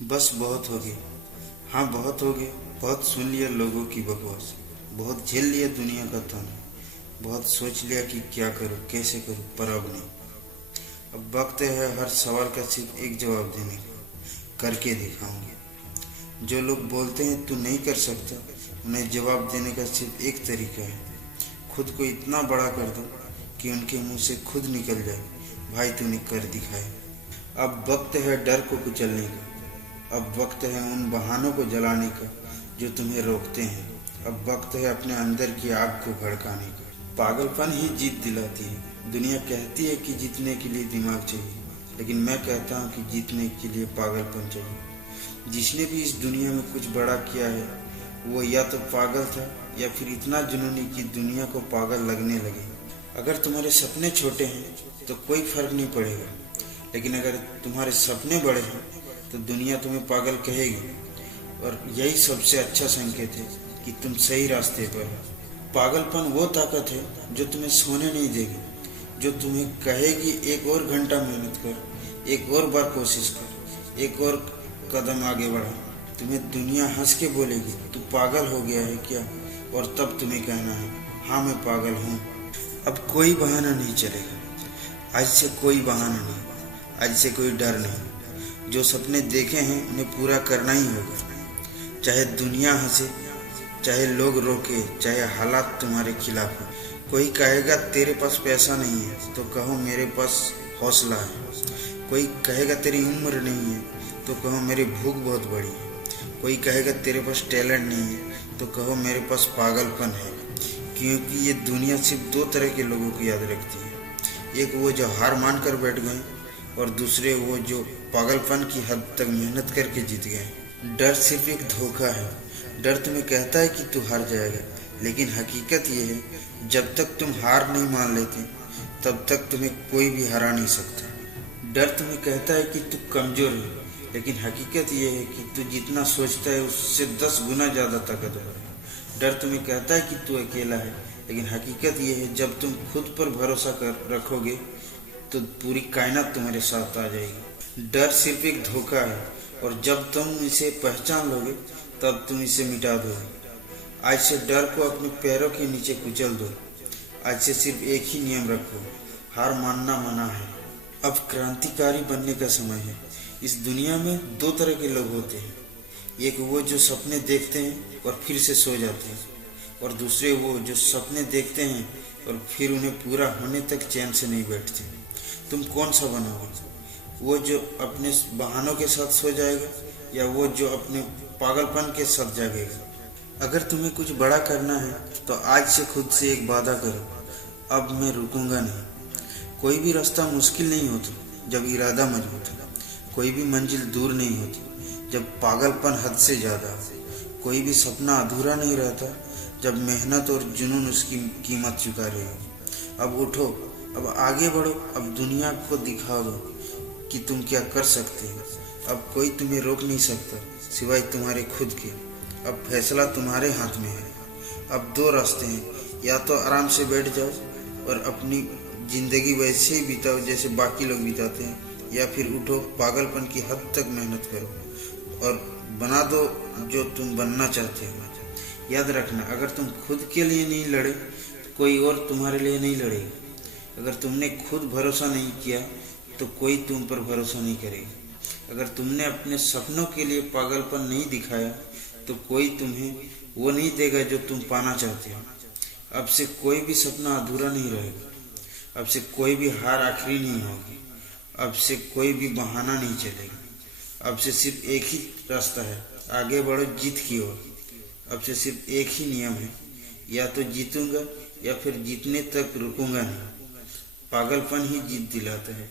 बस बहुत हो गया। हाँ बहुत हो गया। बहुत सुन लिया लोगों की बकवास, बहुत झेल लिया दुनिया का ताना, बहुत सोच लिया कि क्या करूँ कैसे करूँ, पर अब नहीं। अब वक्त है हर सवाल का सिर्फ एक जवाब देने का, करके दिखाऊंगा। जो लोग बोलते हैं तू नहीं कर सकता, उन्हें जवाब देने का सिर्फ एक तरीका है, खुद को इतना बड़ा कर दो कि उनके मुंह से खुद निकल जाए, भाई तूने कर दिखाया। अब वक्त है डर को कुचलने का, अब वक्त है उन बहानों को जलाने का जो तुम्हें रोकते हैं। अब वक्त है अपने अंदर की आग को भड़काने का। पागलपन ही जीत दिलाती है। दुनिया कहती है कि जीतने के लिए दिमाग चाहिए, लेकिन मैं कहता हूँ कि जीतने के लिए पागलपन चाहिए। जिसने भी इस दुनिया में कुछ बड़ा किया है वो या तो पागल था या फिर इतना जुनूनी कि दुनिया को पागल लगने लगे। अगर तुम्हारे सपने छोटे हैं तो कोई फर्क नहीं पड़ेगा, लेकिन अगर तुम्हारे सपने बड़े हैं तो दुनिया तुम्हें पागल कहेगी, और यही सबसे अच्छा संकेत है कि तुम सही रास्ते पर हो। पागलपन वो ताकत है जो तुम्हें सोने नहीं देगी, जो तुम्हें कहेगी एक और घंटा मेहनत कर, एक और बार कोशिश कर, एक और कदम आगे बढ़ा। तुम्हें दुनिया हंस के बोलेगी तू पागल हो गया है क्या, और तब तुम्हें कहना है हाँ मैं पागल हूँ। अब कोई बहाना नहीं चलेगा, आज से कोई बहाना नहीं, आज से कोई डर नहीं। जो सपने देखे हैं उन्हें पूरा करना ही होगा, चाहे दुनिया हंसे, चाहे लोग रोके, चाहे हालात तुम्हारे खिलाफ हो। कोई कहेगा तेरे पास पैसा नहीं है तो कहो मेरे पास हौसला है। कोई कहेगा तेरी उम्र नहीं है तो कहो मेरी भूख बहुत बड़ी है। कोई कहेगा तेरे पास टैलेंट नहीं है तो कहो मेरे पास पागलपन है। क्योंकि ये दुनिया सिर्फ दो तरह के लोगों को याद रखती है, एक वो जो हार मान कर बैठ गए, और दूसरे वो जो पागलपन की हद तक मेहनत करके जीत गए। डर सिर्फ एक धोखा है। डर तुम्हें कहता है कि तू हार जाएगा, लेकिन हकीकत ये है जब तक तुम हार नहीं मान लेते तब तक तुम्हें कोई भी हरा नहीं सकता। डर तुम्हें कहता है कि तू कमजोर है, लेकिन हकीकत ये है कि तू जितना सोचता है उससे 10 गुना ज़्यादा ताकतवर है। डर तुम्हें कहता है कि तू अकेला है, लेकिन हकीकत ये है जब तुम खुद पर भरोसा कर रखोगे तो पूरी कायनात तुम्हारे साथ आ जाएगी। डर सिर्फ एक धोखा है, और जब तुम इसे पहचान लोगे तब तुम इसे मिटा दोगे। आज से डर को अपने पैरों के नीचे कुचल दो। आज से सिर्फ एक ही नियम रखो, हार मानना मना है। अब क्रांतिकारी बनने का समय है। इस दुनिया में दो तरह के लोग होते हैं, एक वो जो सपने देखते हैं और फिर से सो जाते हैं, और दूसरे वो जो सपने देखते हैं और फिर उन्हें पूरा होने तक चैन से नहीं बैठते। तुम कौन सा बनोगे, वो जो अपने बहानों के साथ सो जाएगा या वो जो अपने पागलपन के साथ जागेगा। अगर तुम्हें कुछ बड़ा करना है तो आज से खुद से एक वादा करो, अब मैं रुकूंगा नहीं। कोई भी रास्ता मुश्किल नहीं होता जब इरादा मजबूत है। कोई भी मंजिल दूर नहीं होती जब पागलपन हद से ज़्यादा हो। कोई भी सपना अधूरा नहीं रहता जब मेहनत और जुनून उसकी कीमत चुका रहे हो। अब उठो, अब आगे बढ़ो, अब दुनिया को दिखा दो कि तुम क्या कर सकते हो। अब कोई तुम्हें रोक नहीं सकता सिवाय तुम्हारे खुद के। अब फैसला तुम्हारे हाथ में है। अब दो रास्ते हैं, या तो आराम से बैठ जाओ और अपनी जिंदगी वैसे ही बिताओ जैसे बाकी लोग बिताते हैं, या फिर उठो, पागलपन की हद तक मेहनत करो और बना दो जो तुम बनना चाहते हो। याद रखना, अगर तुम खुद के लिए नहीं लड़े तो कोई और तुम्हारे लिए नहीं लड़ेगा। अगर तुमने खुद भरोसा नहीं किया तो कोई तुम पर भरोसा नहीं करेगा। अगर तुमने अपने सपनों के लिए पागलपन नहीं दिखाया तो कोई तुम्हें वो नहीं देगा जो तुम पाना चाहते हो। अब से कोई भी सपना अधूरा नहीं रहेगा। अब से कोई भी हार आखिरी नहीं होगी। अब से कोई भी बहाना नहीं चलेगा। अब से सिर्फ एक ही रास्ता है, आगे बढ़ो जीत की ओर। अब से सिर्फ एक ही नियम है, या तो जीतूंगा या फिर जीतने तक रुकूंगा नहीं। पागलपन ही जीत दिलाता है।